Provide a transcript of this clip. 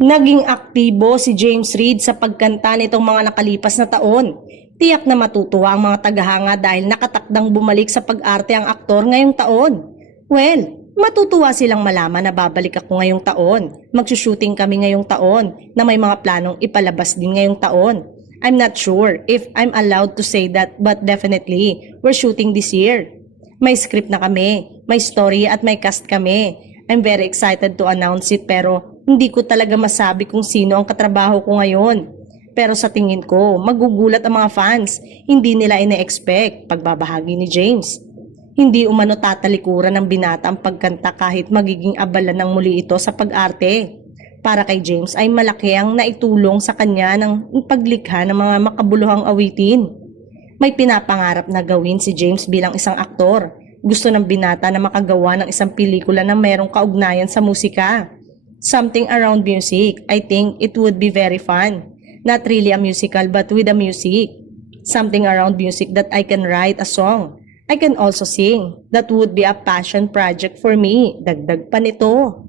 Naging aktibo si James Reid sa pagkanta nitong mga nakalipas na taon. Tiyak na matutuwa ang mga tagahanga dahil nakatakdang bumalik sa pag-arte ang aktor ngayong taon. Well, matutuwa silang malaman na babalik ako ngayong taon. Magsushooting kami ngayong taon na may mga planong ipalabas din ngayong taon. I'm not sure if I'm allowed to say that, but definitely, we're shooting this year. May script na kami, may story at may cast kami. I'm very excited to announce it pero hindi ko talaga masabi kung sino ang katrabaho ko ngayon. Pero sa tingin ko, magugulat ang mga fans. Hindi nila ine-expect pagbabahagi ni James. Hindi umano tatalikuran ng binata ang pagkanta kahit magiging abala ng muli ito sa pag-arte. Para kay James ay malaki ang naitulong sa kanya ng paglikha ng mga makabuluhang awitin. May pinapangarap na gawin si James bilang isang aktor. Gusto ng binata na makagawa ng isang pelikula na mayroong kaugnayan sa musika. Something around music. I think it would be very fun. Not really a musical but with a music. Something around music that I can write a song. I can also sing. That would be a passion project for me. Dagdag pa nito.